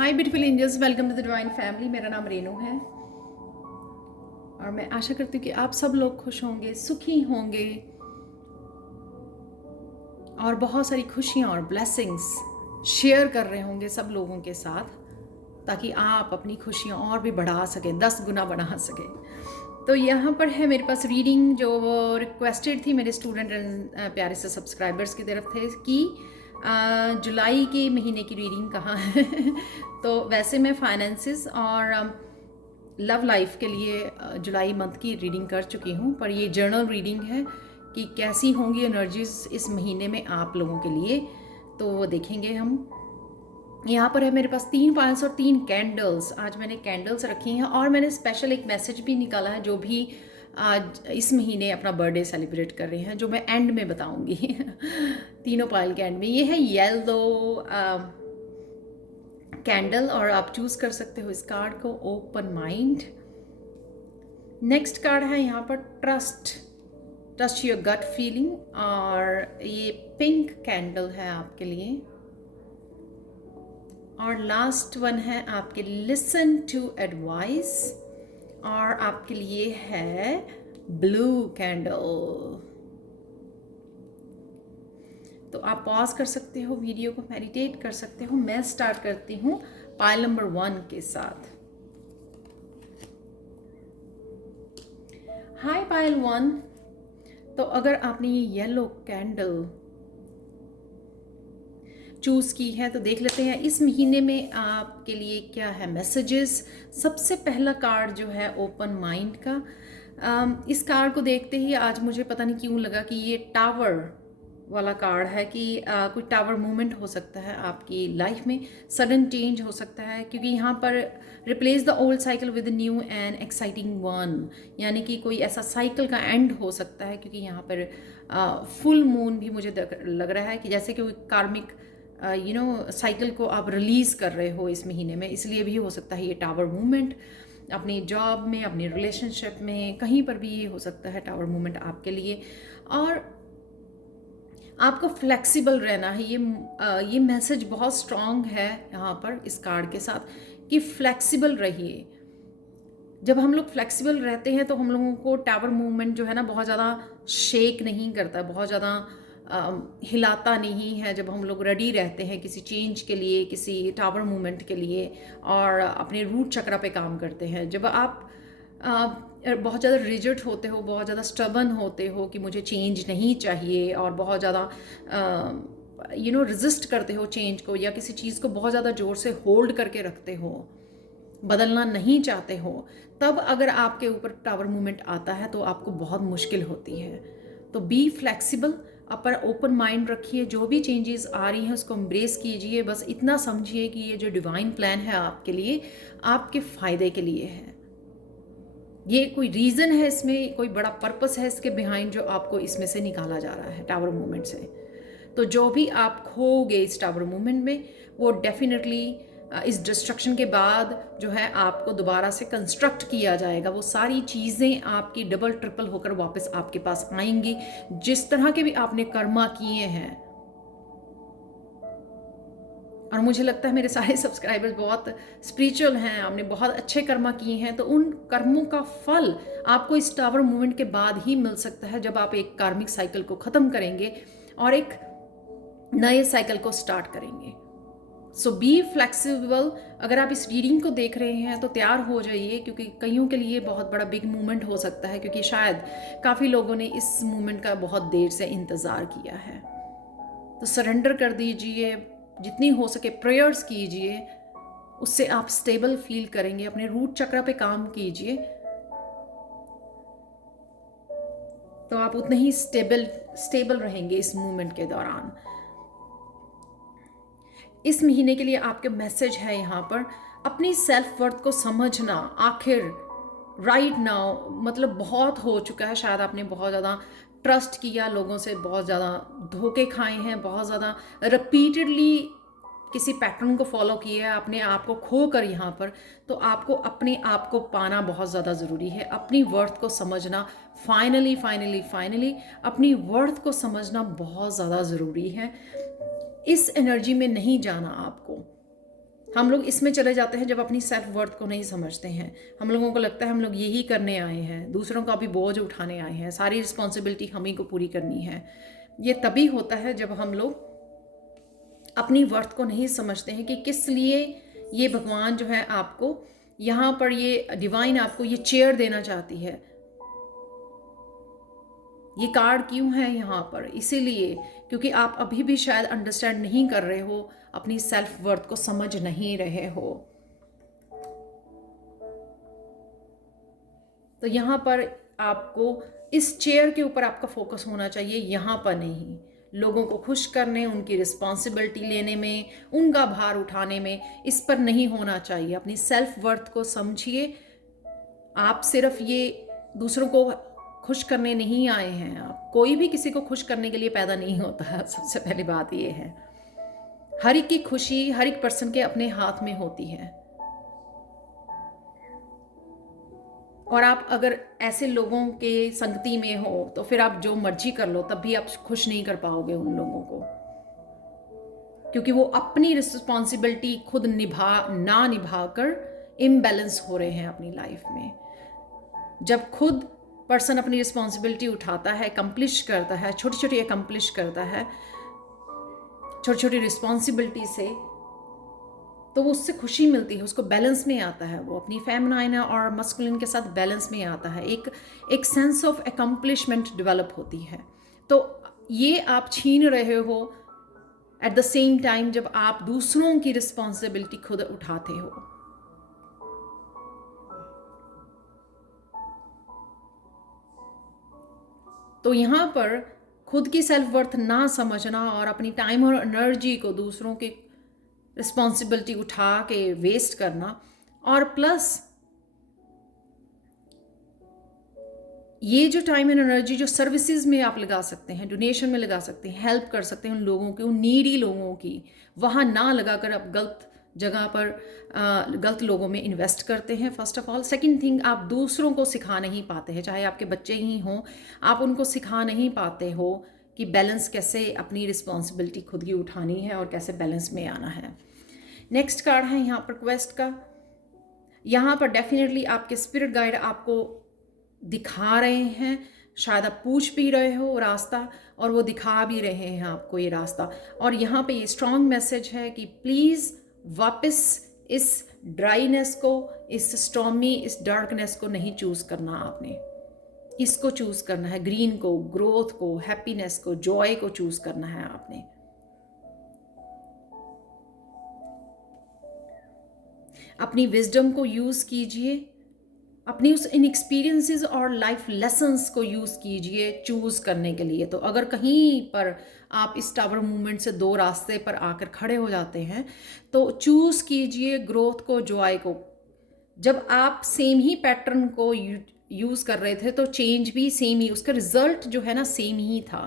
Hi beautiful angels, welcome to the divine family. मेरा नाम रेनू है और मैं आशा करती हूँ कि आप सब लोग खुश होंगे, सुखी होंगे और बहुत सारी खुशियाँ और ब्लेसिंग्स शेयर कर रहे होंगे सब लोगों के साथ, ताकि आप अपनी खुशियाँ और भी बढ़ा सकें, 10 गुना बढ़ा सकें। तो यहाँ पर है मेरे पास रीडिंग जो रिक्वेस्टेड थी मेरे स्टूडेंट एंड प्यारे से सब्सक्राइबर्स की तरफ थे कि जुलाई के महीने की रीडिंग कहाँ है। तो वैसे मैं फाइनेंसिस और लव लाइफ के लिए जुलाई मंथ की रीडिंग कर चुकी हूँ, पर ये जर्नल रीडिंग है कि कैसी होंगी एनर्जीज इस महीने में आप लोगों के लिए, तो वो देखेंगे हम। यहाँ पर है मेरे पास 3 पाइल्स और 3 कैंडल्स। आज मैंने कैंडल्स रखी हैं और मैंने स्पेशल एक मैसेज भी निकाला है जो भी आज इस महीने अपना बर्थडे सेलिब्रेट कर रहे हैं, जो मैं एंड में बताऊंगी। तीनों पाइल के एंड में। ये है येलो कैंडल और आप चूज कर सकते हो इस कार्ड को, ओपन माइंड। नेक्स्ट कार्ड है यहाँ पर trust, trust your gut feeling, और ये पिंक कैंडल है आपके लिए। और लास्ट वन है आपके लिसन टू एडवाइस, और आपके लिए है ब्लू कैंडल। तो आप पॉज कर सकते हो, वीडियो को मेडिटेट कर सकते हो। मैं स्टार्ट करती हूँ पाइल नंबर 1 के साथ। हाय पाइल 1। तो अगर आपने ये येलो कैंडल चूज़ की है तो देख लेते हैं इस महीने में आपके लिए क्या है मैसेजेस। सबसे पहला कार्ड जो है ओपन माइंड का, इस कार्ड को देखते ही आज मुझे पता नहीं क्यों लगा कि ये टावर वाला कार्ड है कि कोई टावर मूवमेंट हो सकता है आपकी लाइफ में, सडन चेंज हो सकता है, क्योंकि यहाँ पर replace the old cycle with new and exciting one, यानी कि कोई ऐसा साइकिल का एंड हो सकता है। क्योंकि यहाँ पर फुल मून भी मुझे लग रहा है कि जैसे कि कार्मिक साइकिल को आप रिलीज़ कर रहे हो इस महीने में, इसलिए भी हो सकता है ये टावर मूवमेंट। अपनी जॉब में, अपनी रिलेशनशिप में, कहीं पर भी ये हो सकता है टावर मूवमेंट आपके लिए। और आपको फ्लेक्सिबल रहना है। ये मैसेज बहुत स्ट्रॉन्ग है यहाँ पर इस कार्ड के साथ कि फ्लेक्सिबल रहिए। जब हम लोग फ्लेक्सिबल रहते हैं तो हम लोगों को टावर मूवमेंट जो है ना बहुत ज़्यादा शेक नहीं करता, बहुत ज़्यादा हिलाता नहीं है। जब हम लोग रेडी रहते हैं किसी चेंज के लिए, किसी टावर मूवमेंट के लिए, और अपने रूट चक्र पे काम करते हैं। जब आप बहुत ज़्यादा रिजिड होते हो, बहुत ज़्यादा स्टबन होते हो कि मुझे चेंज नहीं चाहिए, और बहुत ज़्यादा रेजिस्ट करते हो चेंज को, या किसी चीज़ को बहुत ज़्यादा ज़ोर से होल्ड करके रखते हो, बदलना नहीं चाहते हो, तब अगर आपके ऊपर टावर मूवमेंट आता है तो आपको बहुत मुश्किल होती है। तो बी फ्लेक्सिबल, पर ओपन माइंड रखिए। जो भी चेंजेस आ रही हैं उसको एम्ब्रेस कीजिए। बस इतना समझिए कि ये जो डिवाइन प्लान है आपके लिए, आपके फ़ायदे के लिए है। ये कोई रीज़न है, इसमें कोई बड़ा पर्पस है इसके बिहाइंड, जो आपको इसमें से निकाला जा रहा है टावर मूवमेंट से। तो जो भी आप खोगे इस टावर मूवमेंट में, वो डेफिनेटली इस डिस्ट्रक्शन के बाद जो है आपको दोबारा से कंस्ट्रक्ट किया जाएगा। वो सारी चीज़ें आपकी डबल ट्रिपल होकर वापस आपके पास आएंगी। जिस तरह के भी आपने कर्मा किए हैं, और मुझे लगता है मेरे सारे सब्सक्राइबर्स बहुत स्पिरिचुअल हैं, आपने बहुत अच्छे कर्मा किए हैं, तो उन कर्मों का फल आपको इस टावर मूवमेंट के बाद ही मिल सकता है, जब आप एक कार्मिक साइकिल को ख़त्म करेंगे और एक नए साइकिल को स्टार्ट करेंगे। सो बी फ्लेक्सिबल। अगर आप इस रीडिंग को देख रहे हैं तो तैयार हो जाइए, क्योंकि कईयों के लिए बहुत बड़ा बिग मूवमेंट हो सकता है, क्योंकि शायद काफ़ी लोगों ने इस मूवमेंट का बहुत देर से इंतज़ार किया है। तो सरेंडर कर दीजिए, जितनी हो सके प्रेयर्स कीजिए, उससे आप स्टेबल फील करेंगे। अपने रूट चक्र पे काम कीजिए तो आप उतने ही स्टेबल रहेंगे इस मूवमेंट के दौरान। इस महीने के लिए आपके मैसेज है यहाँ पर, अपनी सेल्फ वर्थ को समझना। आखिर राइट नाउ, मतलब बहुत हो चुका है, शायद आपने बहुत ज़्यादा ट्रस्ट किया लोगों से, बहुत ज़्यादा धोखे खाए हैं, बहुत ज़्यादा रिपीटेडली किसी पैटर्न को फॉलो किया है अपने आप को खो कर यहाँ पर। तो आपको अपने आप को पाना बहुत ज़्यादा ज़रूरी है, अपनी वर्थ को समझना। फाइनली अपनी वर्थ को समझना बहुत ज़्यादा ज़रूरी है। इस एनर्जी में नहीं जाना आपको। हम लोग इसमें चले जाते हैं जब अपनी सेल्फ वर्थ को नहीं समझते हैं। हम लोगों को लगता है हम लोग यही करने आए हैं, दूसरों का भी बोझ उठाने आए हैं, सारी रिस्पॉन्सिबिलिटी हम ही को पूरी करनी है। ये तभी होता है जब हम लोग अपनी वर्थ को नहीं समझते हैं कि किस लिए ये भगवान जो है आपको यहाँ पर, ये डिवाइन आपको ये चेयर देना चाहती है, ये कार्ड क्यों है यहाँ पर। इसीलिए क्योंकि आप अभी भी शायद अंडरस्टैंड नहीं कर रहे हो, अपनी सेल्फ वर्थ को समझ नहीं रहे हो। तो यहाँ पर आपको इस चेयर के ऊपर आपका फोकस होना चाहिए, यहाँ पर नहीं। लोगों को खुश करने, उनकी रिस्पॉन्सिबिलिटी लेने में, उनका भार उठाने में, इस पर नहीं होना चाहिए। अपनी सेल्फ वर्थ को समझिए। आप सिर्फ ये दूसरों को खुश करने नहीं आए हैं, आप कोई भी किसी को खुश करने के लिए पैदा नहीं होता है। सबसे पहली बात ये है, हर एक की खुशी हर एक पर्सन के अपने हाथ में होती है। और आप अगर ऐसे लोगों के संगति में हो तो फिर आप जो मर्जी कर लो, तब भी आप खुश नहीं कर पाओगे उन लोगों को, क्योंकि वो अपनी रिस्पॉन्सिबिलिटी खुद ना निभा कर इम्बैलेंस हो रहे हैं अपनी लाइफ में। जब खुद पर्सन अपनी रिस्पॉन्सिबिलिटी उठाता है, अकम्प्लिश करता है, छोटी छोटी अकम्प्लिश करता है छोटी छोटी रिस्पॉन्सिबिलिटी से, तो वो उससे खुशी मिलती है, उसको बैलेंस में आता है, वो अपनी फेमिनाइन और मस्कुलिन के साथ बैलेंस में आता है, एक सेंस ऑफ अकम्प्लिशमेंट डेवलप होती है। तो ये आप छीन रहे हो एट द सेम टाइम जब आप दूसरों की रिस्पॉन्सिबिलिटी खुद उठाते हो। तो यहाँ पर खुद की सेल्फ वर्थ ना समझना और अपनी टाइम और एनर्जी को दूसरों की रिस्पॉन्सिबिलिटी उठा के वेस्ट करना, और प्लस ये जो टाइम एंड एनर्जी जो सर्विसेज में आप लगा सकते हैं, डोनेशन में लगा सकते हैं, हेल्प कर सकते हैं उन लोगों की, उन नीडी लोगों की, वहाँ ना लगाकर आप गलत जगह पर गलत लोगों में इन्वेस्ट करते हैं। First of all. Second thing, आप दूसरों को सिखा नहीं पाते हैं, चाहे आपके बच्चे ही हों, आप उनको सिखा नहीं पाते हो कि बैलेंस कैसे, अपनी रिस्पॉन्सिबिलिटी खुद की उठानी है और कैसे बैलेंस में आना है। नेक्स्ट कार्ड है यहाँ पर क्वेस्ट का। यहाँ पर डेफिनेटली आपके स्पिरिट गाइड आपको दिखा रहे हैं, शायद आप पूछ भी रहे हो रास्ता, और वो दिखा भी रहे हैं आपको ये रास्ता। और यहाँ पे ये स्ट्रॉन्ग मैसेज है कि प्लीज़ वापस इस ड्राइनेस को, इस स्टॉर्मी, इस डार्कनेस को नहीं चूज़ करना आपने, इसको चूज़ करना है, ग्रीन को, ग्रोथ को, हैप्पीनेस को, जॉय को चूज़ करना है आपने। अपनी विजडम को यूज़ कीजिए, अपनी उस इन एक्सपीरियंसेस और लाइफ लेसन्स को यूज़ कीजिए चूज़ करने के लिए। तो अगर कहीं पर आप इस टावर मूवमेंट से दो रास्ते पर आकर खड़े हो जाते हैं, तो चूज़ कीजिए ग्रोथ को, जॉय को। जब आप सेम ही पैटर्न को यूज़ कर रहे थे तो चेंज भी सेम ही, उसका रिजल्ट जो है ना सेम ही था,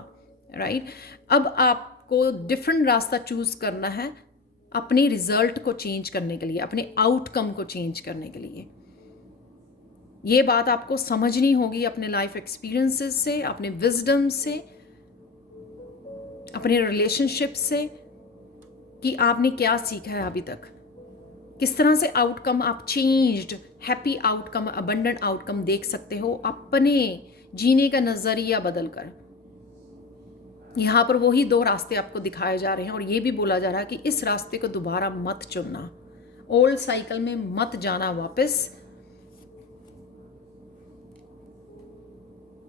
राइट। अब आपको डिफरेंट रास्ता चूज़ करना है अपने रिजल्ट को चेंज करने के लिए, अपने आउटकम को चेंज करने के लिए। ये बात आपको समझनी होगी अपने लाइफ एक्सपीरियंसेस से, अपने विजडम से, अपने रिलेशनशिप से, कि आपने क्या सीखा है अभी तक, किस तरह से आउटकम आप changed, happy outcome, abundant outcome देख सकते हो अपने जीने का नज़रिया बदल कर। यहाँ पर वही दो रास्ते आपको दिखाए जा रहे हैं, और ये भी बोला जा रहा है कि इस रास्ते को दोबारा मत चुनना, ओल्ड साइकिल में मत जाना वापस।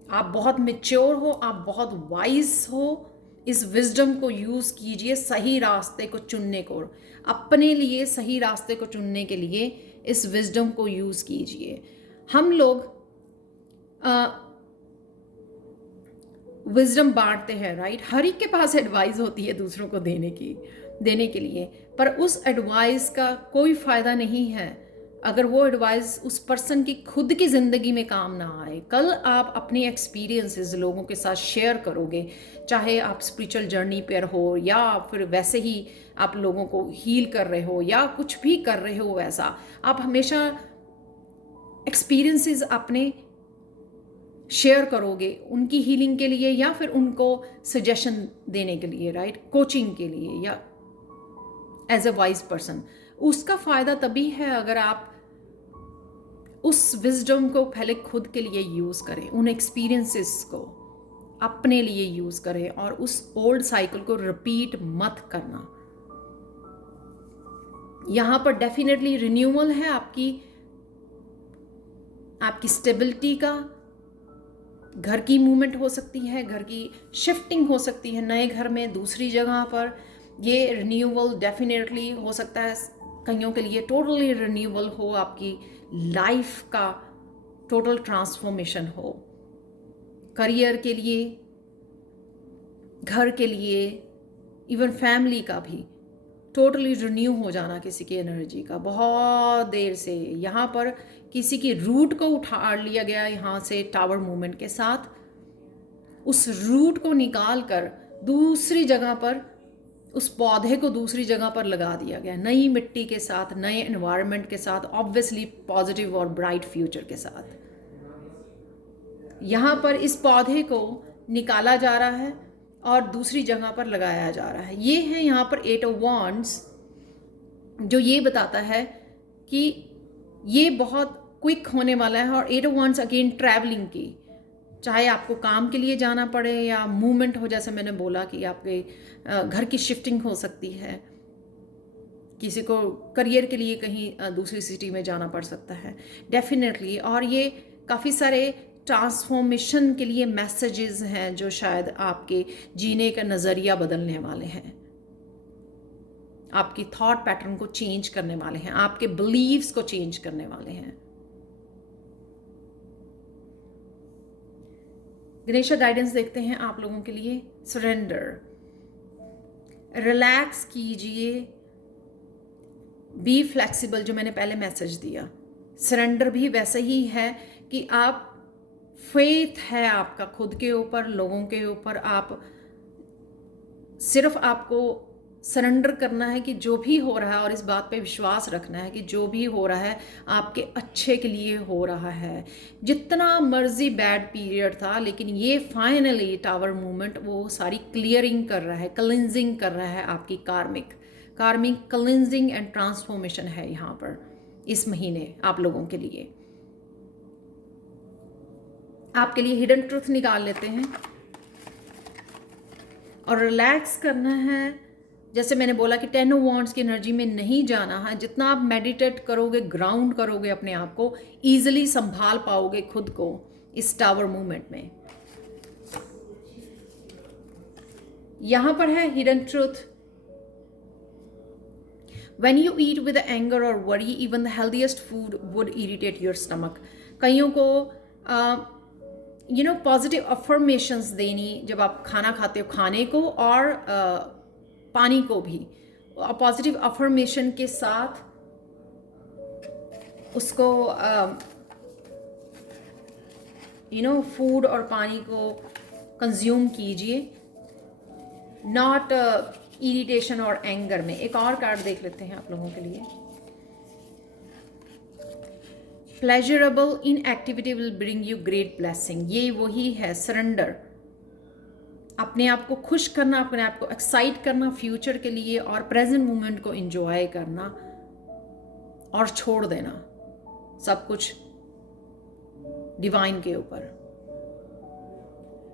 आप बहुत मैच्योर हो, आप बहुत वाइज हो, इस विजडम को यूज़ कीजिए सही रास्ते को चुनने को, अपने लिए सही रास्ते को चुनने के लिए इस विजडम को यूज़ कीजिए। हम लोग विजडम बांटते हैं, राइट। हर एक के पास एडवाइस होती है दूसरों को देने के लिए, पर उस एडवाइस का कोई फ़ायदा नहीं है अगर वो एडवाइस उस पर्सन की खुद की ज़िंदगी में काम ना आए। कल आप अपने एक्सपीरियंसेस लोगों के साथ शेयर करोगे, चाहे आप स्पिरिचुअल जर्नी पर हो या फिर वैसे ही आप लोगों को हील कर रहे हो या कुछ भी कर रहे हो, वैसा आप हमेशा एक्सपीरियंसेस अपने शेयर करोगे उनकी हीलिंग के लिए या फिर उनको सजेशन देने के लिए, राइट, कोचिंग के लिए या एज अ वाइज पर्सन। उसका फ़ायदा तभी है अगर आप उस विजडम को पहले खुद के लिए यूज़ करें, उन एक्सपीरियंसेस को अपने लिए यूज़ करें और उस ओल्ड साइकिल को रिपीट मत करना। यहाँ पर डेफिनेटली रिन्यूअल है आपकी स्टेबिलिटी का, घर की मूवमेंट हो सकती है, घर की शिफ्टिंग हो सकती है नए घर में दूसरी जगह पर। ये रिन्यूअल डेफिनेटली हो सकता है, कईयों के लिए टोटली रिन्यूअल हो, आपकी लाइफ का टोटल ट्रांसफॉर्मेशन हो, करियर के लिए, घर के लिए, इवन फैमिली का भी टोटली रिन्यू हो जाना किसी की एनर्जी का बहुत देर से। यहाँ पर किसी की रूट को उठा लिया गया यहाँ से टावर मूवमेंट के साथ, उस रूट को निकाल कर दूसरी जगह पर, उस पौधे को दूसरी जगह पर लगा दिया गया, नई मिट्टी के साथ, नए एनवायरनमेंट के साथ, ऑब्वियसली पॉजिटिव और ब्राइट फ्यूचर के साथ। यहाँ पर इस पौधे को निकाला जा रहा है और दूसरी जगह पर लगाया जा रहा है। ये है यहाँ पर 8 ऑफ वॉन्ड्स, जो ये बताता है कि ये बहुत क्विक होने वाला है। और 8 ऑफ वॉन्ड्स अगेन ट्रैवलिंग की, चाहे आपको काम के लिए जाना पड़े या मूवमेंट हो, जैसे मैंने बोला कि आपके घर की शिफ्टिंग हो सकती है, किसी को करियर के लिए कहीं दूसरी सिटी में जाना पड़ सकता है डेफिनेटली। और ये काफ़ी सारे ट्रांसफॉर्मेशन के लिए मैसेजेस हैं जो शायद आपके जीने का नज़रिया बदलने वाले हैं, आपकी थॉट पैटर्न को चेंज करने वाले हैं, आपके बिलीव्स को चेंज करने वाले हैं। गणेशा गाइडेंस देखते हैं आप लोगों के लिए। सरेंडर, रिलैक्स कीजिए, बी फ्लेक्सिबल, जो मैंने पहले मैसेज दिया। सरेंडर भी वैसे ही है कि आप, फेथ है आपका खुद के ऊपर, लोगों के ऊपर, आप सिर्फ आपको सरेंडर करना है कि जो भी हो रहा है, और इस बात पे विश्वास रखना है कि जो भी हो रहा है आपके अच्छे के लिए हो रहा है। जितना मर्जी बैड पीरियड था, लेकिन ये फाइनली टावर मूवमेंट वो सारी क्लियरिंग कर रहा है, क्लिंजिंग कर रहा है, आपकी कार्मिक क्लिंजिंग एंड ट्रांसफॉर्मेशन है यहाँ पर इस महीने आप लोगों के लिए। आपके लिए हिडन ट्रुथ निकाल लेते हैं और रिलैक्स करना है। जैसे मैंने बोला कि 10 ऑफ वॉन्ड्स की एनर्जी में नहीं जाना है। जितना आप मेडिटेट करोगे, ग्राउंड करोगे अपने आप को, ईजिली संभाल पाओगे खुद को इस टावर मूवमेंट में। यहां पर है hidden truth. When you eat with anger or worry, even the healthiest food would irritate your stomach. कईयों को पॉजिटिव अफर्मेशंस देनी जब आप खाना खाते हो, खाने को और पानी को भी पॉजिटिव अफर्मेशन के साथ उसको फूड और पानी को कंज्यूम कीजिए, नॉट इरिटेशन और एंगर में। एक और कार्ड देख लेते हैं आप लोगों के लिए। Pleasurable in activity will bring you great blessing. ये वही है सरेंडर, अपने आप को खुश करना, अपने आप को एक्साइट करना फ्यूचर के लिए, और प्रेजेंट मोमेंट को एंजॉय करना और छोड़ देना सब कुछ डिवाइन के ऊपर।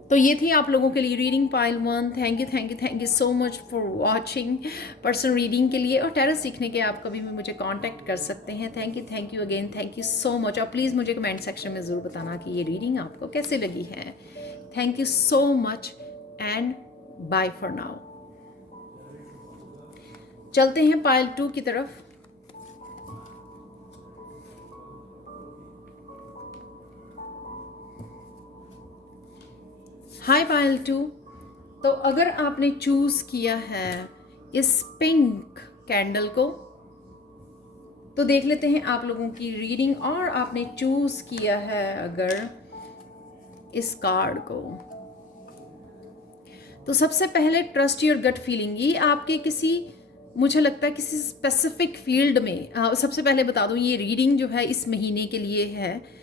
तो ये थी आप लोगों के लिए reading pile 1। Thank you so much for watching. Personal reading के लिए और टैरो सीखने के आप कभी भी मुझे कांटेक्ट कर सकते हैं। Thank you again, thank you so much. और प्लीज़ मुझे कमेंट सेक्शन में ज़रूर बताना कि ये रीडिंग आपको कैसे लगी है। Thank you so much and bye for now. चलते हैं पाइल 2 की तरफ। Hi pile 2। तो अगर आपने चूज किया है इस पिंक कैंडल को, तो देख लेते हैं आप लोगों की रीडिंग। और आपने चूज किया है अगर इस कार्ड को, तो सबसे पहले ट्रस्ट योर गट फीलिंग। ये आपके किसी, मुझे लगता है किसी स्पेसिफिक फील्ड में, सबसे पहले बता दूं ये रीडिंग जो है इस महीने के लिए है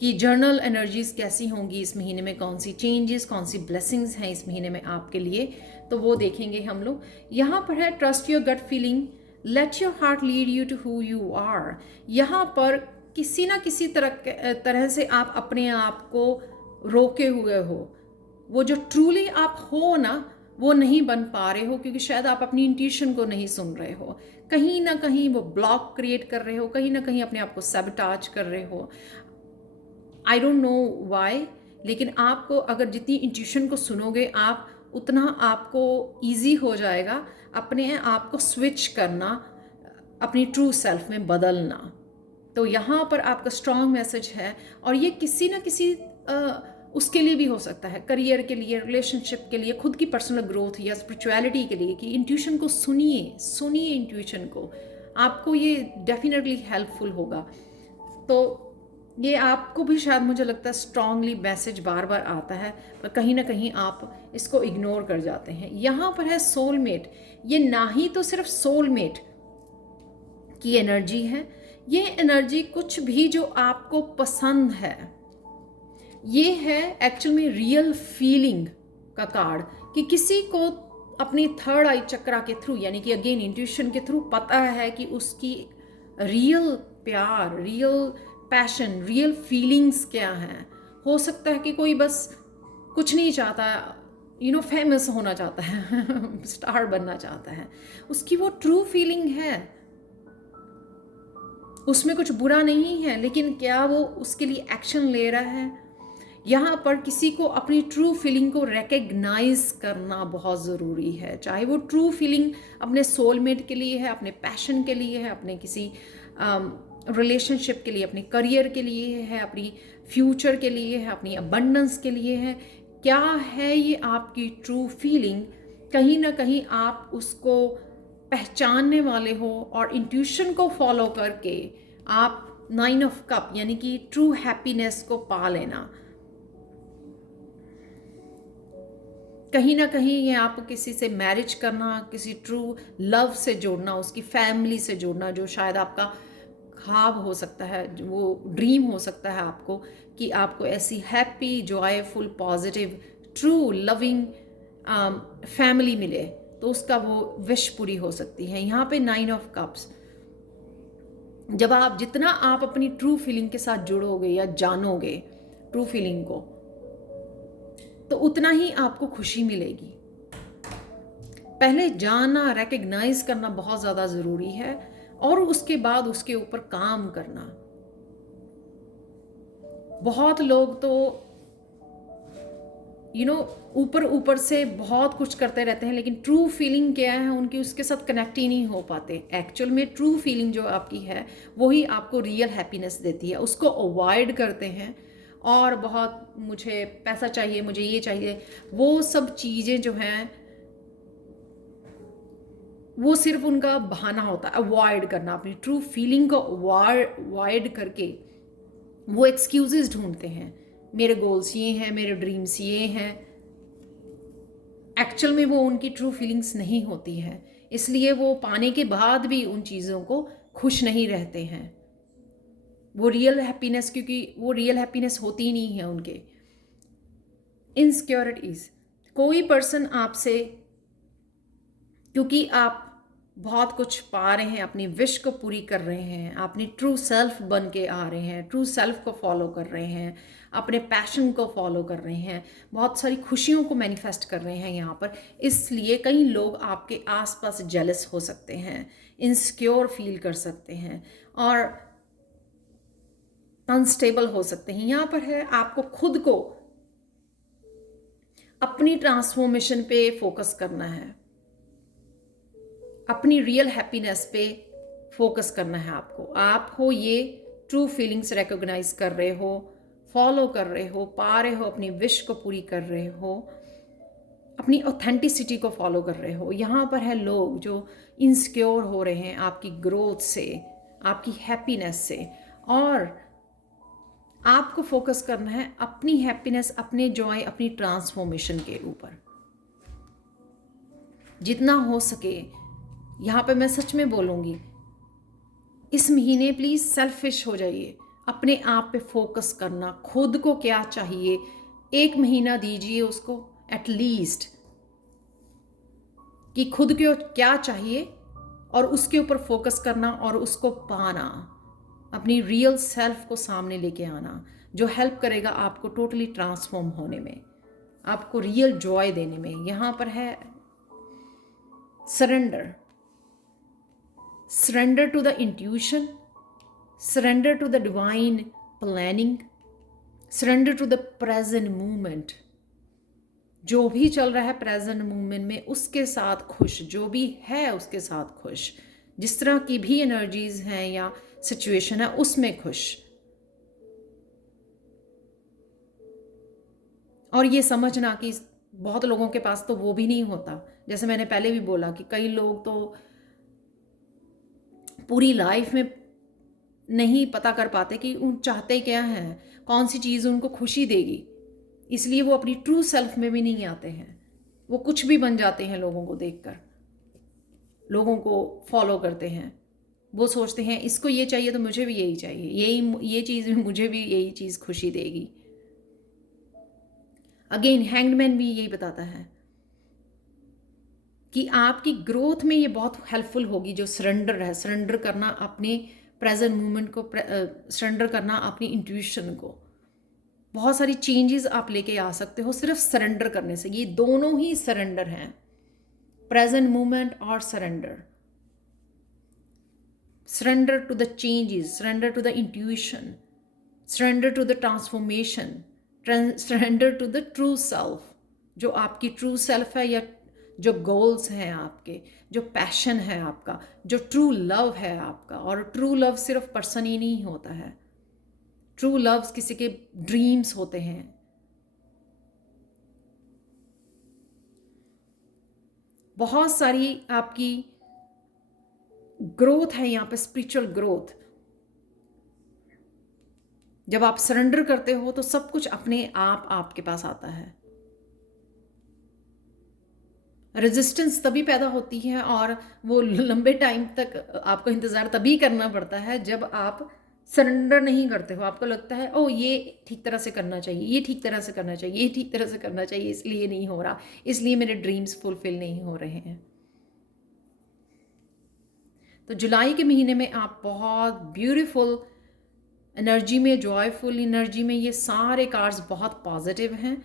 कि जर्नल एनर्जीज कैसी होंगी इस महीने में, कौन सी चेंजेस, कौन सी ब्लेसिंग्स हैं इस महीने में आपके लिए, तो वो देखेंगे हम लोग। यहाँ पर है trust your gut feeling, let your heart lead you to who you are. यहाँ पर किसी ना किसी तरह से आप अपने आप को रोके हुए हो। वो जो ट्रूली आप हो ना, वो नहीं बन पा रहे हो, क्योंकि शायद आप अपनी इंट्यूशन को नहीं सुन रहे हो। कहीं ना कहीं वो ब्लॉक क्रिएट कर रहे हो, कहीं ना कहीं अपने आप को सबटाच कर रहे हो। आई डोंट नो वाई, लेकिन आपको अगर जितनी इंट्यूशन को सुनोगे आप, उतना आपको ईजी हो जाएगा अपने आप को स्विच करना, अपनी ट्रू सेल्फ में बदलना। तो यहाँ पर आपका स्ट्रॉन्ग मैसेज है, और ये किसी ना किसी उसके लिए भी हो सकता है, करियर के लिए, रिलेशनशिप के लिए, खुद की पर्सनल ग्रोथ या स्पिरिचुअलिटी के लिए, कि इंट्यूशन को सुनिए इंट्यूशन को। आपको ये डेफिनेटली हेल्पफुल होगा। तो ये आपको भी शायद, मुझे लगता है, स्ट्रांगली मैसेज बार बार आता है, पर कहीं ना कहीं आप इसको इग्नोर कर जाते हैं। यहाँ पर है सोलमेट। ये ना ही तो सिर्फ सोलमेट की एनर्जी है, ये एनर्जी कुछ भी जो आपको पसंद है। ये है एक्चुअल में रियल फीलिंग का कार्ड, कि किसी को अपनी थर्ड आई चक्रा के थ्रू, यानी कि अगेन इंट्यूशन के थ्रू पता है कि उसकी रियल प्यार, रियल पैशन, रियल फीलिंग्स क्या हैं। हो सकता है कि कोई बस कुछ नहीं चाहता, फेमस होना चाहता है स्टार बनना चाहता है, उसकी वो ट्रू फीलिंग है, उसमें कुछ बुरा नहीं है, लेकिन क्या वो उसके लिए एक्शन ले रहा है? यहाँ पर किसी को अपनी ट्रू फीलिंग को रिकग्नाइज करना बहुत ज़रूरी है, चाहे वो ट्रू फीलिंग अपने सोलमेट के लिए है, अपने पैशन के लिए है, अपने किसी रिलेशनशिप के लिए, अपने करियर के लिए है, अपनी फ्यूचर के लिए है, अपनी अबंडेंस के लिए है। क्या है ये आपकी ट्रू फीलिंग? कहीं ना कहीं आप उसको पहचानने वाले हो, और इंट्यूशन को फॉलो करके आप 9 ऑफ कप यानी कि ट्रू हैप्पीनेस को पा लेना। कहीं ना कहीं ये आपको किसी से मैरिज करना, किसी ट्रू लव से जोड़ना, उसकी फैमिली से जोड़ना, जो शायद आपका ख्वाब हो सकता है, वो ड्रीम हो सकता है आपको, कि आपको ऐसी happy, joyful, positive, true loving family मिले, तो उसका वो विश पूरी हो सकती है। यहाँ पे 9 ऑफ कप्स, जब आप जितना आप अपनी ट्रू फीलिंग के साथ जुड़ोगे या जानोगे ट्रू फीलिंग को, तो उतना ही आपको खुशी मिलेगी। पहले जानना, रिकग्नाइज करना बहुत ज़्यादा ज़रूरी है, और उसके बाद उसके ऊपर काम करना। बहुत लोग तो ऊपर ऊपर से बहुत कुछ करते रहते हैं, लेकिन ट्रू फीलिंग क्या है उनकी, उसके साथ कनेक्ट ही नहीं हो पाते। एक्चुअल में ट्रू फीलिंग जो आपकी है, वही आपको रियल हैप्पीनेस देती है। उसको अवॉइड करते हैं, और बहुत मुझे पैसा चाहिए, मुझे ये चाहिए, वो सब चीज़ें जो हैं वो सिर्फ उनका बहाना होता है। अवॉइड करना, अपनी ट्रू फीलिंग को अवॉइड करके वो एक्सक्यूजेस ढूंढते हैं, मेरे गोल्स ये हैं, मेरे ड्रीम्स ये हैं। एक्चुअल में वो उनकी ट्रू फीलिंग्स नहीं होती है, इसलिए वो पाने के बाद भी उन चीज़ों को खुश नहीं रहते हैं। वो रियल हैप्पीनेस, क्योंकि वो रियल हैप्पीनेस होती ही नहीं है उनके। इनसिक्योरिटीज़, कोई पर्सन आपसे, क्योंकि आप बहुत कुछ पा रहे हैं, अपनी विश को पूरी कर रहे हैं, अपनी ट्रू सेल्फ बन के आ रहे हैं, ट्रू सेल्फ को फॉलो कर रहे हैं, अपने पैशन को फॉलो कर रहे हैं, बहुत सारी खुशियों को मैनिफेस्ट कर रहे हैं यहाँ पर, इसलिए कई लोग आपके आसपास जेलस हो सकते हैं, इनसिक्योर फील कर सकते हैं, और अनस्टेबल हो सकते हैं। यहाँ पर है आपको खुद को अपनी ट्रांसफॉर्मेशन पे फोकस करना है, अपनी रियल हैप्पीनेस पे फोकस करना है आपको। आप हो ये ट्रू फीलिंग्स रिकॉग्नाइज कर रहे हो, फॉलो कर रहे हो, पा रहे हो, अपनी विश को पूरी कर रहे हो, अपनी ऑथेंटिसिटी को फॉलो कर रहे हो। यहाँ पर है लोग जो इनसिक्योर हो रहे हैं आपकी ग्रोथ से, आपकी हैप्पीनेस से, और आपको फोकस करना है अपनी हैप्पीनेस, अपने जॉय, अपनी ट्रांसफॉर्मेशन के ऊपर जितना हो सके। यहाँ पे मैं सच में बोलूँगी, इस महीने प्लीज़ सेल्फिश हो जाइए, अपने आप पे फोकस करना, खुद को क्या चाहिए, 1 महीना दीजिए उसको एटलीस्ट, कि खुद को क्या चाहिए और उसके ऊपर फोकस करना और उसको पाना, अपनी रियल सेल्फ को सामने लेके आना, जो हेल्प करेगा आपको टोटली ट्रांसफॉर्म होने में, आपको रियल जॉय देने में। यहाँ पर है surrender, surrender to the intuition, surrender to the divine planning, surrender to the present movement. जो भी चल रहा है प्रेजेंट मूवमेंट में उसके साथ खुश, जो भी है उसके साथ खुश, जिस तरह की भी एनर्जीज हैं या सिचुएशन है उसमें खुश। और ये समझना कि बहुत लोगों के पास तो वो भी नहीं होता। जैसे मैंने पहले भी बोला कि कई लोग तो पूरी लाइफ में नहीं पता कर पाते कि उन चाहते क्या हैं, कौन सी चीज़ उनको खुशी देगी, इसलिए वो अपनी ट्रू सेल्फ में भी नहीं आते हैं। वो कुछ भी बन जाते हैं लोगों को देखकर, लोगों को फॉलो करते हैं। वो सोचते हैं इसको ये चाहिए तो मुझे भी यही चाहिए, ये चीज़ भी मुझे भी यही चीज़ खुशी देगी। अगेन हैंग्डमैन भी यही बताता है कि आपकी ग्रोथ में ये बहुत हेल्पफुल होगी जो सरेंडर है, सरेंडर करना अपने प्रेजेंट मोमेंट को, सरेंडर करना अपनी इंट्यूशन को। बहुत सारी चेंजेस आप लेके आ सकते हो सिर्फ सरेंडर करने से। ये दोनों ही सरेंडर हैं, प्रेजेंट मोमेंट और surrender. Surrender to the changes, surrender to the intuition, surrender to the transformation, surrender to the true self. जो आपकी ट्रू सेल्फ है या जो गोल्स हैं आपके, जो पैशन है आपका, जो ट्रू लव है आपका। और ट्रू लव सिर्फ पर्सन ही नहीं होता है, ट्रू लव्स किसी के ड्रीम्स होते हैं। बहुत सारी आपकी ग्रोथ है यहाँ पे, स्पिरिचुअल ग्रोथ। जब आप सरेंडर करते हो तो सब कुछ अपने आप आपके पास आता है। रेजिस्टेंस तभी पैदा होती है और वो लंबे टाइम तक आपको इंतज़ार तभी करना पड़ता है जब आप सरेंडर नहीं करते हो। आपको लगता है ओ ये ठीक तरह से करना चाहिए, ये ठीक तरह से करना चाहिए, ये ठीक तरह से करना चाहिए, इसलिए नहीं हो रहा, इसलिए मेरे ड्रीम्स फुलफिल नहीं हो रहे हैं। तो जुलाई के महीने में आप बहुत ब्यूटीफुल एनर्जी में, जॉयफुल एनर्जी में, ये सारे कार्ड्स बहुत पॉजिटिव हैं।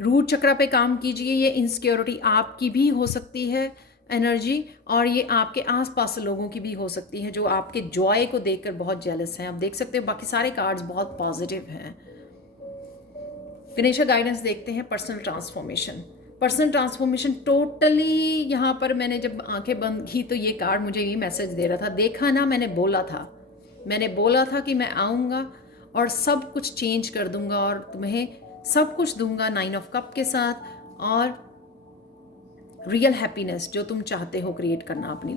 रूट चक्र पे काम कीजिए। ये इनसिक्योरिटी आपकी भी हो सकती है एनर्जी, और ये आपके आसपास लोगों की भी हो सकती है जो आपके जॉय को देखकर बहुत जेलस हैं। आप देख सकते हो बाकी सारे कार्ड्स बहुत पॉजिटिव हैं। गणेशा गाइडेंस देखते हैं personal transformation. Personal transformation totally यहाँ पर मैंने जब आंखें बंद की तो ये कार्ड मुझे ये मैसेज दे रहा था, देखा ना मैंने बोला था कि मैं आऊँगा और सब कुछ चेंज कर दूंगा और तुम्हें सब कुछ दूंगा 9 ऑफ कप के साथ, और रियल हैप्पीनेस जो तुम चाहते हो क्रिएट करना अपनी,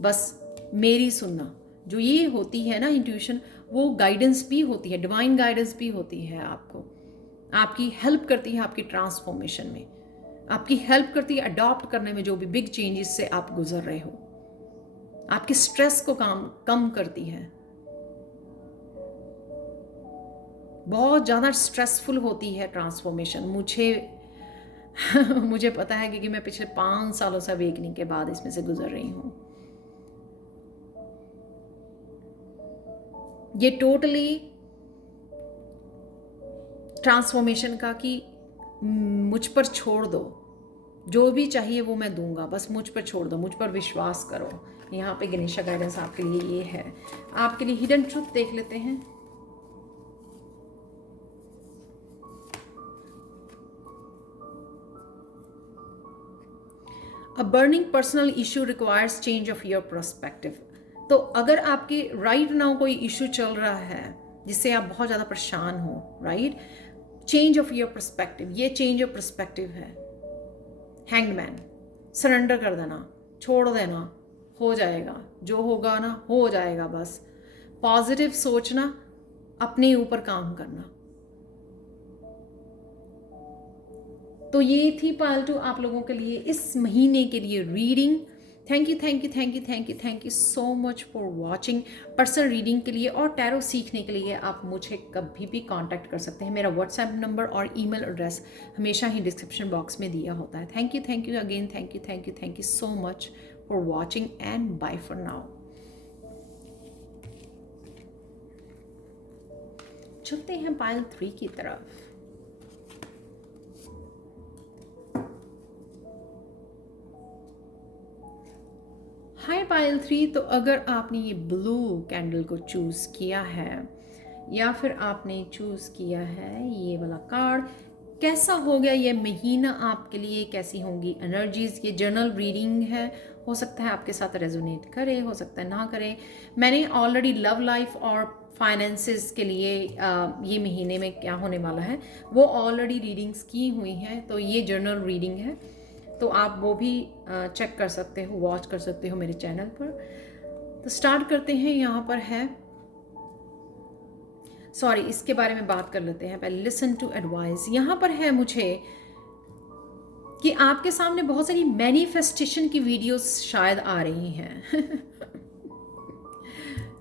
बस मेरी सुनना। जो ये होती है ना इंट्यूशन, वो गाइडेंस भी होती है, डिवाइन गाइडेंस भी होती है। आपको आपकी हेल्प करती है आपकी ट्रांसफॉर्मेशन में, आपकी हेल्प करती है अडॉप्ट करने में जो भी बिग चेंजेस से आप गुजर रहे हो, आपके स्ट्रेस को कम करती है। बहुत ज़्यादा स्ट्रेसफुल होती है ट्रांसफॉर्मेशन। मुझे पता है क्योंकि मैं पिछले 5 सालों से अवेकनिंग के बाद इसमें से गुजर रही हूँ। ये टोटली ट्रांसफॉर्मेशन का कि मुझ पर छोड़ दो, जो भी चाहिए वो मैं दूंगा, बस मुझ पर छोड़ दो, मुझ पर विश्वास करो। यहाँ पे गणेशा गाइडेंस आपके लिए ये है। आपके लिए हिडन ट्रुथ देख लेते हैं। अ burning personal issue requires change of your perspective. तो अगर आपके राइट नाउ कोई इशू चल रहा है जिससे आप बहुत ज़्यादा परेशान हो, right, change of your perspective, ये चेंज ऑफ पर्सपेक्टिव है। हैंगमैन, सरेंडर कर देना, छोड़ देना, हो जाएगा, जो होगा ना हो जाएगा। बस पॉजिटिव सोचना, अपने ऊपर काम करना। तो ये थी पालतू आप लोगों के लिए इस महीने के लिए reading. Thank you thank you thank you thank you thank you so much for watching. Personal reading के लिए और टैरो सीखने के लिए आप मुझे कभी भी कांटेक्ट कर सकते हैं। मेरा व्हाट्सएप नंबर और ईमेल एड्रेस हमेशा ही डिस्क्रिप्शन बॉक्स में दिया होता है। Thank you again, thank you thank you thank you so much for watching and bye for now. चलते हैं पाइल 3 की तरफ। हाय पाइल 3, तो अगर आपने ये ब्लू कैंडल को चूज़ किया है या फिर आपने चूज़ किया है ये वाला कार्ड, कैसा हो गया ये महीना आपके लिए, कैसी होंगी एनर्जीज। ये जर्नल रीडिंग है, हो सकता है आपके साथ रेजोनेट करे, हो सकता है ना करे। मैंने ऑलरेडी लव लाइफ और फाइनेंसेस के लिए ये महीने में क्या होने वाला है वो ऑलरेडी रीडिंग्स की हुई हैं, तो ये जर्नल रीडिंग है, तो आप वो भी चेक कर सकते हो, वॉच कर सकते हो मेरे चैनल पर। तो स्टार्ट करते हैं। यहाँ पर है, सॉरी इसके बारे में बात कर लेते हैं पहले। लिसन टू एडवाइस, यहाँ पर है मुझे कि आपके सामने बहुत सारी मैनिफेस्टेशन की वीडियोस शायद आ रही हैं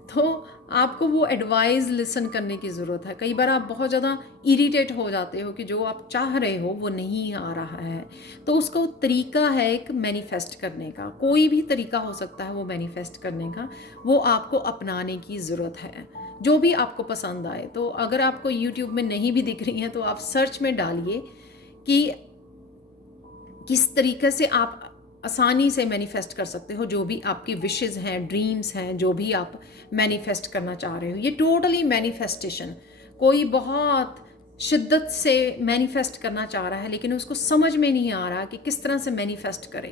तो आपको वो एडवाइस लिसन करने की ज़रूरत है। कई बार आप बहुत ज़्यादा इरिटेट हो जाते हो कि जो आप चाह रहे हो वो नहीं आ रहा है, तो उसका तरीका है एक मैनिफेस्ट करने का। कोई भी तरीका हो सकता है वो मैनिफेस्ट करने का, वो आपको अपनाने की ज़रूरत है, जो भी आपको पसंद आए। तो अगर आपको यूट्यूब में नहीं भी दिख रही हैं तो आप सर्च में डालिए कि किस तरीके से आप आसानी से मैनिफेस्ट कर सकते हो जो भी आपकी विशेस हैं, ड्रीम्स हैं, जो भी आप मैनिफेस्ट करना चाह रहे हो। ये टोटली मैनिफेस्टेशन, कोई बहुत शिद्दत से मैनिफेस्ट करना चाह रहा है लेकिन उसको समझ में नहीं आ रहा कि किस तरह से मैनिफेस्ट करे,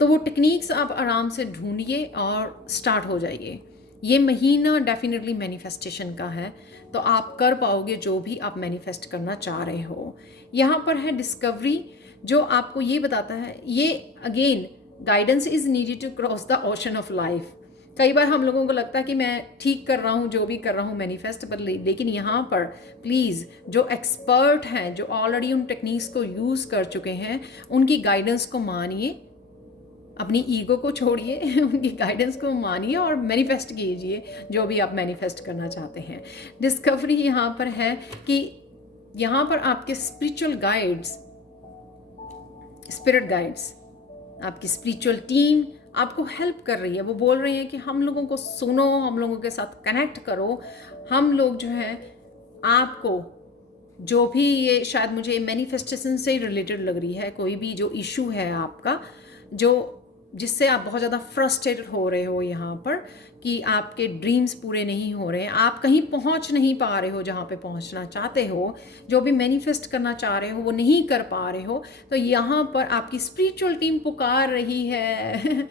तो वो टेक्निक्स आप आराम से ढूंढिए और स्टार्ट हो जाइए। ये महीना डेफिनेटली मैनिफेस्टेशन का है, तो आप कर पाओगे जो भी आप मैनिफेस्ट करना चाह रहे हो। यहाँ पर है डिस्कवरी, जो आपको ये बताता है, ये again guidance is needed to cross the ocean of life. कई बार हम लोगों को लगता है कि मैं ठीक कर रहा हूँ जो भी कर रहा हूँ मैनिफेस्ट पर, लेकिन यहाँ पर प्लीज़ जो एक्सपर्ट हैं, जो ऑलरेडी उन टेक्निक्स को यूज़ कर चुके हैं, उनकी गाइडेंस को मानिए, अपनी ईगो को छोड़िए उनकी गाइडेंस को मानिए और मैनिफेस्ट कीजिए जो भी आप मैनिफेस्ट करना चाहते हैं। डिस्कवरी यहाँ पर है कि यहाँ पर आपके स्पिरिचुअल गाइड्स, स्पिरिट गाइड्स, आपकी स्पिरिचुअल टीम आपको हेल्प कर रही है। वो बोल रही है कि हम लोगों को सुनो, हम लोगों के साथ कनेक्ट करो। हम लोग जो है आपको जो भी, ये शायद मुझे मैनिफेस्टेशन से रिलेटेड लग रही है, कोई भी जो इशू है आपका, जो जिससे आप बहुत ज़्यादा फ्रस्ट्रेटेड हो रहे हो यहाँ पर कि आपके ड्रीम्स पूरे नहीं हो रहे हैं, आप कहीं पहुँच नहीं पा रहे हो जहाँ पे पहुँचना चाहते हो, जो भी मैनिफेस्ट करना चाह रहे हो वो नहीं कर पा रहे हो, तो यहाँ पर आपकी स्पिरिचुअल टीम पुकार रही है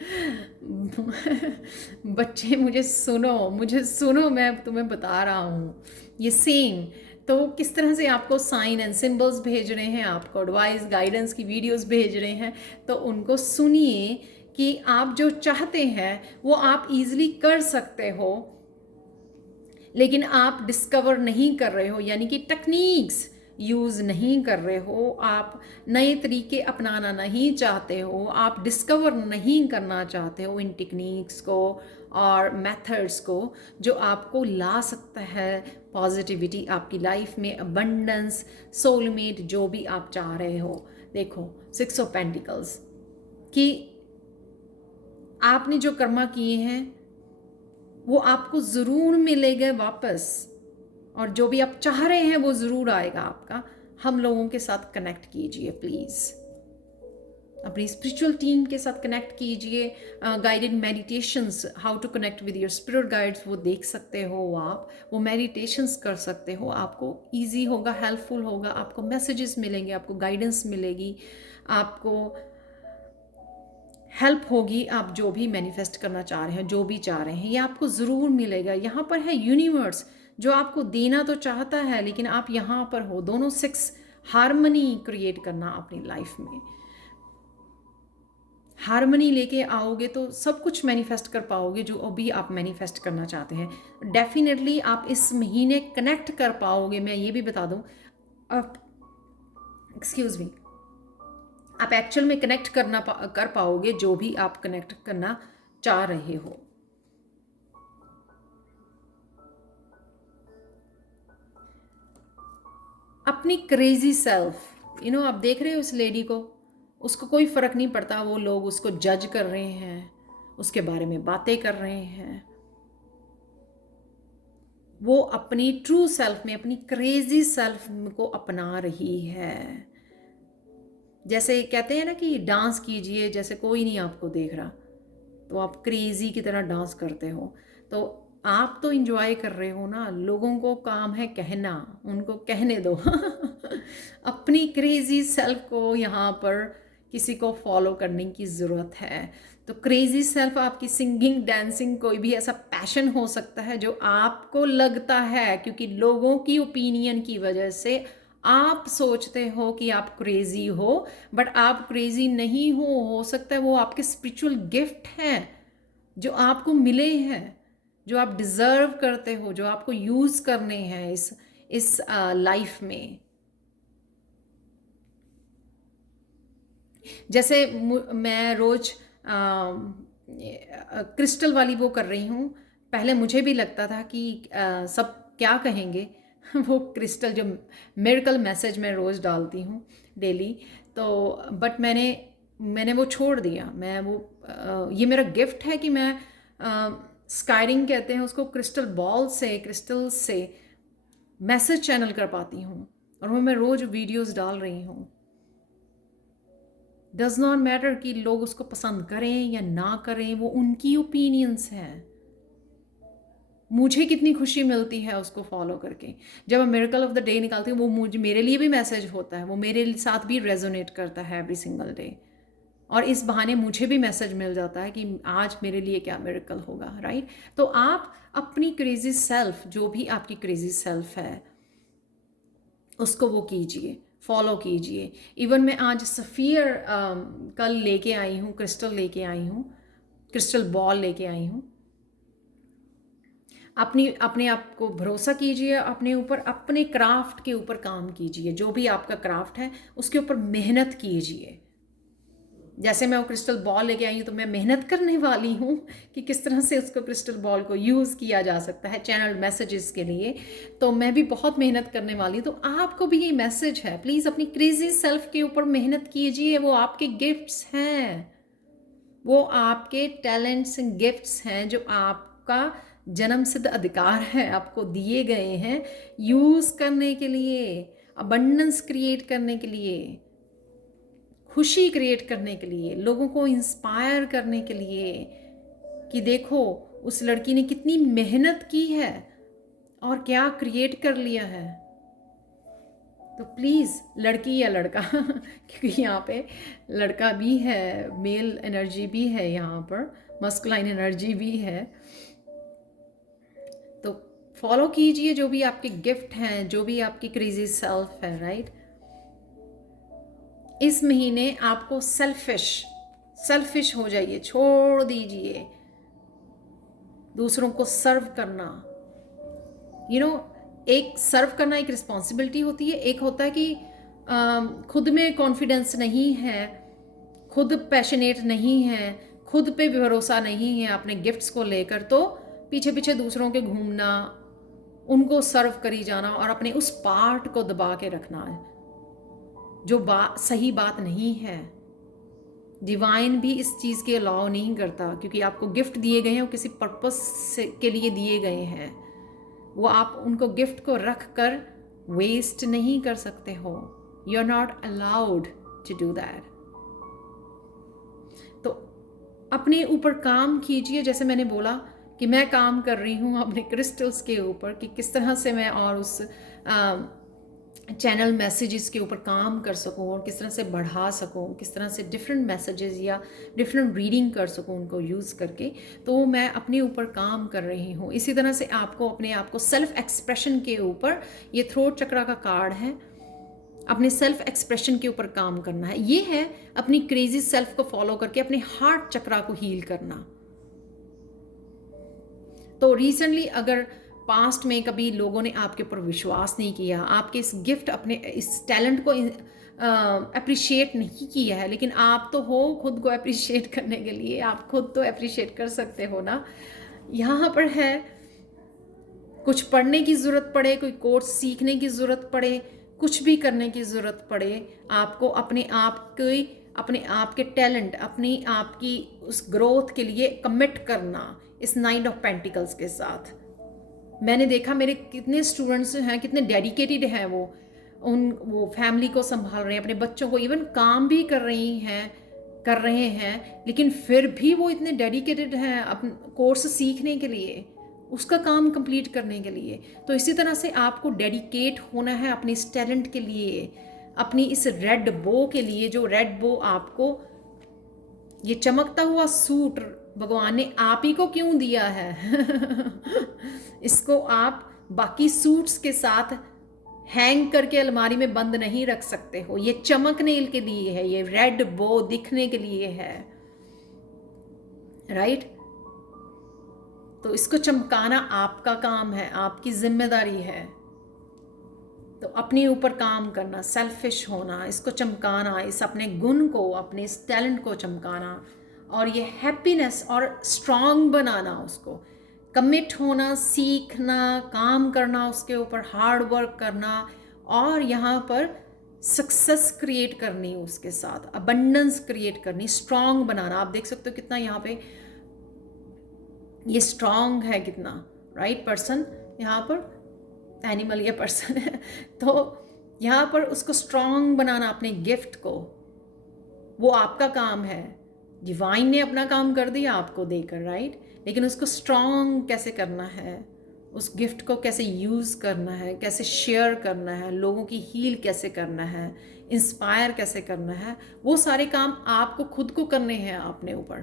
बच्चे मुझे सुनो, मैं तुम्हें बता रहा हूँ ये सेम। तो किस तरह से आपको साइन एंड सिंबल्स भेज रहे हैं, आपको एडवाइस गाइडेंस की वीडियोस भेज रहे हैं, तो उनको सुनिए कि आप जो चाहते हैं वो आप इजीली कर सकते हो, लेकिन आप डिस्कवर नहीं कर रहे हो, यानी कि टेक्निक्स यूज़ नहीं कर रहे हो, आप नए तरीके अपनाना नहीं चाहते हो, आप डिस्कवर नहीं करना चाहते हो इन टेक्निक्स को और मेथड्स को, जो आपको ला सकता है पॉजिटिविटी आपकी लाइफ में, अबंडेंस, सोलमेट, जो भी आप चाह रहे हो। देखो 6 ऑफ पेंटिकल्स कि आपने जो कर्मा किए हैं वो आपको ज़रूर मिलेगा वापस, और जो भी आप चाह रहे हैं वो ज़रूर आएगा आपका। हम लोगों के साथ कनेक्ट कीजिए प्लीज़, अपनी स्पिरिचुअल टीम के साथ कनेक्ट कीजिए। Guided meditations, how to connect with your spirit guides, वो देख सकते हो आप, वो मेडिटेशंस कर सकते हो, आपको इजी होगा, हेल्पफुल होगा, आपको मैसेजेस मिलेंगे, आपको गाइडेंस मिलेगी, आपको हेल्प होगी। आप जो भी मैनिफेस्ट करना चाह रहे हैं, जो भी चाह रहे हैं, ये आपको ज़रूर मिलेगा। यहाँ पर है यूनिवर्स जो आपको देना तो चाहता है, लेकिन आप यहाँ पर हो, दोनों 6 हारमनी क्रिएट करना अपनी लाइफ में। हारमनी लेके आओगे तो सब कुछ मैनिफेस्ट कर पाओगे जो अभी आप मैनिफेस्ट करना चाहते हैं। डेफिनेटली आप इस महीने कनेक्ट कर पाओगे। मैं ये भी बता दूँ, एक्सक्यूज़ मी, आप एक्चुअल में कनेक्ट कर पाओगे जो भी आप कनेक्ट करना चाह रहे हो। अपनी क्रेजी सेल्फ, आप देख रहे हो उस लेडी को, उसको कोई फ़र्क नहीं पड़ता वो लोग उसको जज कर रहे हैं, उसके बारे में बातें कर रहे हैं। वो अपनी ट्रू सेल्फ में, अपनी क्रेजी सेल्फ को अपना रही है। जैसे कहते हैं ना कि डांस कीजिए जैसे कोई नहीं आपको देख रहा, तो आप क्रेजी की तरह डांस करते हो, तो आप तो इंजॉय कर रहे हो ना, लोगों को काम है कहना, उनको कहने दो। अपनी क्रेजी सेल्फ को यहाँ पर किसी को फॉलो करने की ज़रूरत है। तो क्रेजी सेल्फ आपकी सिंगिंग, डांसिंग, कोई भी ऐसा पैशन हो सकता है जो आपको लगता है, क्योंकि लोगों की ओपिनियन की वजह से आप सोचते हो कि आप क्रेजी हो, बट आप क्रेजी नहीं हो सकता है वो आपके स्पिरिचुअल गिफ्ट हैं जो आपको मिले हैं, जो आप डिज़र्व करते हो, जो आपको यूज़ करने हैं इस लाइफ में। जैसे मैं रोज़ क्रिस्टल वाली वो कर रही हूँ। पहले मुझे भी लगता था कि सब क्या कहेंगे। वो क्रिस्टल जो मिरेकल मैसेज मैं रोज़ डालती हूँ डेली, तो बट मैंने वो छोड़ दिया। मैं वो ये मेरा गिफ्ट है कि मैं स्कायरिंग कहते हैं उसको, क्रिस्टल बॉल से, क्रिस्टल से मैसेज चैनल कर पाती हूँ, और वो मैं रोज़ वीडियोस डाल रही हूँ। डज नॉट मैटर कि लोग उसको पसंद करें या ना करें, वो उनकी ओपिनियंस हैं। मुझे कितनी खुशी मिलती है उसको फॉलो करके। जब मैं मिरेकल ऑफ द डे निकालती हूँ, वो मेरे लिए भी मैसेज होता है, वो मेरे साथ भी रेजोनेट करता है एवरी सिंगल डे, और इस बहाने मुझे भी मैसेज मिल जाता है कि आज मेरे लिए क्या मिरेकल होगा, राइट। तो आप अपनी क्रेजी सेल्फ, जो भी आपकी क्रेजी सेल्फ है, उसको वो कीजिए, फॉलो कीजिए। इवन मैं आज सफ़ियर कल लेके आई हूँ, क्रिस्टल लेके आई हूँ, क्रिस्टल बॉल लेके आई हूँ। अपने आप को भरोसा कीजिए, अपने ऊपर, अपने क्राफ्ट के ऊपर काम कीजिए। जो भी आपका क्राफ्ट है उसके ऊपर मेहनत कीजिए। जैसे मैं वो क्रिस्टल बॉल लेके आई हूँ, तो मैं मेहनत करने वाली हूँ कि किस तरह से उसको, क्रिस्टल बॉल को यूज़ किया जा सकता है चैनल मैसेजेस के लिए। तो मैं भी बहुत मेहनत करने वाली हूँ। तो आपको भी ये मैसेज है, प्लीज़ अपनी क्रेजी सेल्फ के ऊपर मेहनत कीजिए। वो आपके गिफ्ट्स हैं, वो आपके टैलेंट्स एंड गिफ्ट्स हैं, जो आपका जन्मसिद्ध अधिकार है, आपको दिए गए हैं यूज़ करने के लिए, अबंडेंस क्रिएट करने के लिए, खुशी क्रिएट करने के लिए, लोगों को इंस्पायर करने के लिए कि देखो उस लड़की ने कितनी मेहनत की है और क्या क्रिएट कर लिया है। तो प्लीज़, लड़की या लड़का, क्योंकि यहाँ पे लड़का भी है, मेल एनर्जी भी है, यहाँ पर मस्कुलाइन एनर्जी भी है, तो फॉलो कीजिए जो भी आपके गिफ्ट हैं, जो भी आपकी क्रेजी सेल्फ है, राइट। इस महीने आपको सेल्फिश हो जाइए, छोड़ दीजिए दूसरों को सर्व करना। एक सर्व करना एक रिस्पॉन्सिबिलिटी होती है, एक होता है कि खुद में कॉन्फिडेंस नहीं है, खुद पैशनेट नहीं है, खुद पे भरोसा नहीं है अपने गिफ्ट्स को लेकर, तो पीछे पीछे दूसरों के घूमना, उनको सर्व करी जाना और अपने उस पार्ट को दबा के रखना है, जो सही बात नहीं है। डिवाइन भी इस चीज़ के अलाउ नहीं करता, क्योंकि आपको गिफ्ट दिए गए हैं, वो किसी पर्पस के लिए दिए गए हैं। वो आप उनको गिफ्ट को रख कर वेस्ट नहीं कर सकते हो। You are not allowed to do that. तो अपने ऊपर काम कीजिए। जैसे मैंने बोला कि मैं काम कर रही हूँ अपने क्रिस्टल्स के ऊपर, कि किस तरह से मैं और उस चैनल मैसेजेस के ऊपर काम कर सकूं और किस तरह से बढ़ा सकूं, किस तरह से डिफरेंट मैसेजेस या डिफरेंट रीडिंग कर सकूं उनको यूज़ करके। तो मैं अपने ऊपर काम कर रही हूं। इसी तरह से आपको अपने आप को सेल्फ एक्सप्रेशन के ऊपर, ये थ्रोट चक्रा का कार्ड है, अपने सेल्फ एक्सप्रेशन के ऊपर काम करना है। ये है अपनी क्रेजी सेल्फ को फॉलो करके अपने हार्ट चक्रा को हील करना। तो रिसेंटली अगर पास्ट में कभी लोगों ने आपके ऊपर विश्वास नहीं किया, आपके इस गिफ्ट, अपने इस टैलेंट को अप्रिशिएट नहीं किया है, लेकिन आप तो हो खुद को अप्रिशिएट करने के लिए, आप खुद तो अप्रिशिएट कर सकते हो ना। यहाँ पर है कुछ पढ़ने की ज़रूरत पड़े, कोई कोर्स सीखने की ज़रूरत पड़े, कुछ भी करने की ज़रूरत पड़े, आपको अपने आप के टैलेंट, अपनी आप की उस ग्रोथ के लिए कमिट करना इस 9 ऑफ पेंटिकल्स के साथ। मैंने देखा मेरे कितने स्टूडेंट्स हैं, कितने डेडिकेटेड हैं वो फैमिली को संभाल रहे हैं, अपने बच्चों को, इवन काम भी कर रहे हैं, लेकिन फिर भी वो इतने डेडिकेटेड हैं अपने कोर्स सीखने के लिए, उसका काम कंप्लीट करने के लिए। तो इसी तरह से आपको डेडिकेट होना है अपने इस टैलेंट के लिए, अपनी इस रेड बो के लिए, जो रेड बो आपको ये चमकता हुआ सूट भगवान ने आप ही को क्यों दिया है इसको आप बाकी सूट्स के साथ हैंग करके अलमारी में बंद नहीं रख सकते हो। ये चमकने के लिए है, ये रेड बो दिखने के लिए है, राइट? तो इसको चमकाना आपका काम है, आपकी जिम्मेदारी है। तो अपने ऊपर काम करना, सेल्फिश होना, इसको चमकाना, इस अपने गुण को, अपने इस टैलेंट को चमकाना, और ये हैप्पीनेस और स्ट्रांग बनाना, उसको कमिट होना, सीखना, काम करना, उसके ऊपर हार्ड वर्क करना, और यहाँ पर सक्सेस क्रिएट करनी, उसके साथ अबंडेंस क्रिएट करनी, स्ट्रांग बनाना। आप देख सकते हो कितना यहाँ पे ये स्ट्रांग है, कितना, राइट? पर्सन यहाँ पर एनिमल या पर्सन है तो यहाँ पर उसको स्ट्रांग बनाना, अपने गिफ्ट को, वो आपका काम है। डिवाइन ने अपना काम कर दिया आपको देकर, राइट? लेकिन उसको स्ट्रांग कैसे करना है, उस गिफ्ट को कैसे यूज़ करना है, कैसे शेयर करना है, लोगों की हील कैसे करना है, इंस्पायर कैसे करना है, वो सारे काम आपको खुद को करने हैं अपने ऊपर।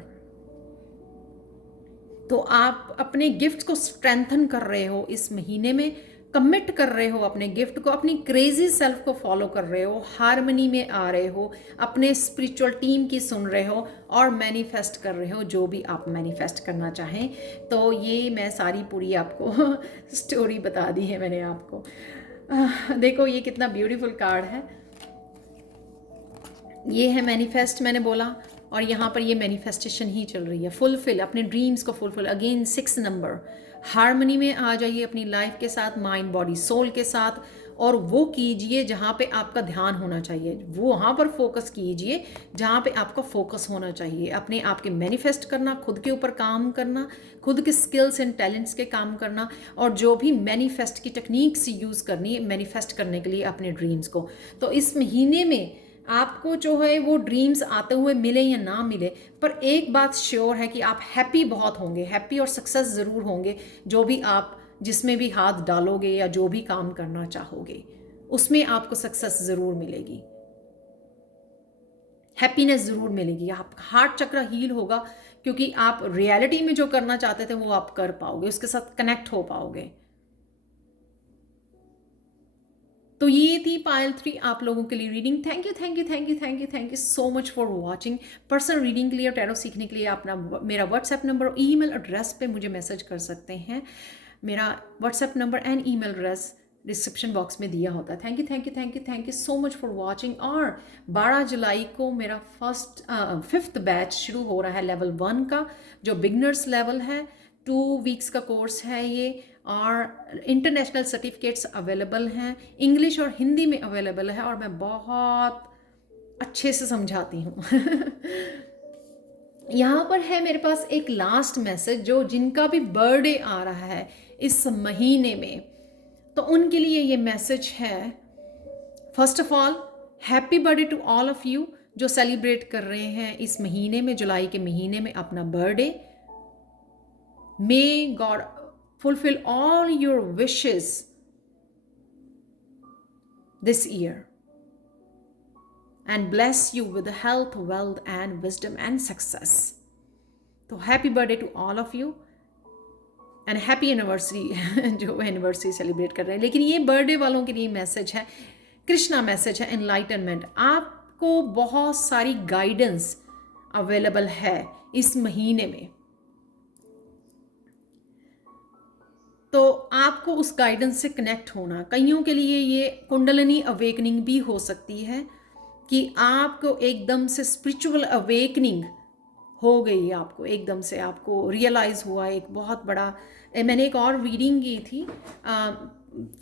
तो आप अपने गिफ्ट को स्ट्रेंथन कर रहे हो इस महीने में, कमिट कर रहे हो अपने गिफ्ट को, अपनी क्रेजी सेल्फ को फॉलो कर रहे हो, हार्मनी में आ रहे हो, अपने स्पिरिचुअल टीम की सुन रहे हो, और मैनिफेस्ट कर रहे हो जो भी आप मैनिफेस्ट करना चाहें। तो ये मैं सारी पूरी आपको स्टोरी बता दी है मैंने आपको। देखो ये कितना ब्यूटीफुल कार्ड है। ये है मैनिफेस्ट, मैंने बोला, और यहाँ पर ये मैनिफेस्टेशन ही चल रही है। फुलफिल अपने ड्रीम्स को, फुलफिल अगेन 6 नंबर, हार्मनी में आ जाइए अपनी लाइफ के साथ, माइंड बॉडी सोल के साथ, और वो कीजिए जहाँ पे आपका ध्यान होना चाहिए, वो वहाँ पर फोकस कीजिए जहाँ पे आपका फोकस होना चाहिए। अपने आप के मैनिफेस्ट करना, खुद के ऊपर काम करना, खुद के स्किल्स एंड टैलेंट्स के काम करना, और जो भी मैनिफेस्ट की टेक्निक्स यूज़ करनी है मैनिफेस्ट करने के लिए अपने ड्रीम्स को। तो इस महीने में आपको जो है वो ड्रीम्स आते हुए मिले या ना मिले, पर एक बात श्योर है कि आप हैप्पी बहुत होंगे, हैप्पी और सक्सेस ज़रूर होंगे। जो भी आप जिसमें भी हाथ डालोगे या जो भी काम करना चाहोगे उसमें आपको सक्सेस ज़रूर मिलेगी, हैप्पीनेस ज़रूर मिलेगी, आपका हार्ट चक्र हील होगा, क्योंकि आप रियलिटी में जो करना चाहते थे वो आप कर पाओगे, उसके साथ कनेक्ट हो पाओगे। तो ये थी पायल 3 आप लोगों के लिए reading. Thank you thank you thank you thank you thank you so much for watching. Personal reading के लिए और टैरो सीखने के लिए अपना मेरा व्हाट्सएप नंबर और ईमेल एड्रेस पे मुझे मैसेज कर सकते हैं। मेरा WhatsApp number and email address description box में दिया होता है। Thank you thank you thank you thank you so much for watching. और 12 जुलाई को मेरा 5th बैच शुरू हो रहा है लेवल 1 का, जो बिगनर्स लेवल है। 2 वीक्स का कोर्स है ये, और इंटरनेशनल सर्टिफिकेट्स अवेलेबल हैं, इंग्लिश और हिंदी में अवेलेबल है, और मैं बहुत अच्छे से समझाती हूँ यहाँ पर है मेरे पास एक लास्ट मैसेज, जो जिनका भी बर्थडे आ रहा है इस महीने में, तो उनके लिए ये मैसेज है। First of all happy birthday to all of you जो सेलिब्रेट कर रहे हैं इस महीने में, जुलाई के महीने में अपना birthday. May God fulfill all your wishes this year and bless you with health, wealth and wisdom and success. तो happy birthday to all of you and happy anniversary जो एनिवर्सरी सेलिब्रेट कर रहे हैं। लेकिन ये बर्थडे वालों के लिए मैसेज है, कृष्णा मैसेज है, एनलाइटनमेंट। आपको बहुत सारी गाइडेंस अवेलेबल है इस महीने में, तो आपको उस गाइडेंस से कनेक्ट होना। कईयों के लिए ये कुंडलिनी अवेकनिंग भी हो सकती है, कि आपको एकदम से स्पिरिचुअल अवेकनिंग हो गई, आपको एकदम से आपको रियलाइज़ हुआ एक बहुत बड़ा। मैंने एक और रीडिंग की थी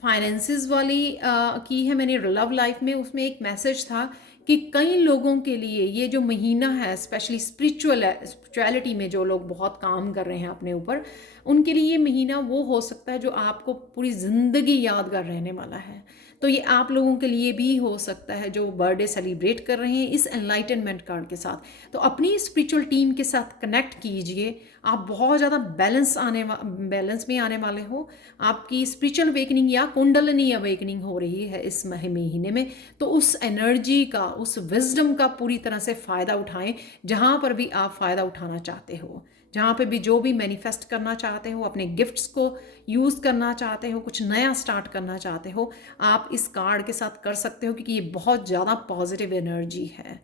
फाइनेंसेस वाली की है मैंने लव लाइफ में, उसमें एक मैसेज था कि कई लोगों के लिए ये जो महीना है, स्पेशली स्पिरिचुअलिटी में जो लोग बहुत काम कर रहे हैं अपने ऊपर, उनके लिए ये महीना वो हो सकता है जो आपको पूरी ज़िंदगी यादगार रहने वाला है। तो ये आप लोगों के लिए भी हो सकता है जो बर्थडे सेलिब्रेट कर रहे हैं इस एनलाइटनमेंट कार्ड के साथ। तो अपनी स्पिरिचुअल टीम के साथ कनेक्ट कीजिए, आप बहुत ज़्यादा बैलेंस में आने वाले हो। आपकी स्पिरिचुअल अवेकनिंग या कुंडलिनी अवेकनिंग हो रही है इस महीने में। तो उस एनर्जी का, उस विजडम का पूरी तरह से फ़ायदा उठाएं, जहाँ पर भी आप फ़ायदा उठाना चाहते हो, जहाँ पे भी जो भी मैनिफेस्ट करना चाहते हो, अपने गिफ्ट्स को यूज़ करना चाहते हो, कुछ नया स्टार्ट करना चाहते हो, आप इस कार्ड के साथ कर सकते हो, क्योंकि ये बहुत ज़्यादा पॉजिटिव एनर्जी है।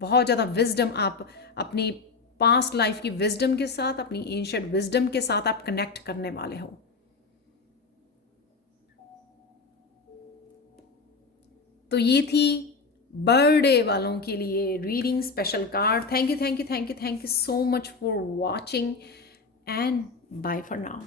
बहुत ज़्यादा विजडम आप अपनी पास्ट लाइफ की विजडम के साथ, अपनी एंशिएंट विजडम के साथ आप कनेक्ट करने वाले हो। तो ये थी बर्थडे वालों के लिए reading special card. Thank you, thank you, thank you, thank you so much for watching and bye for now.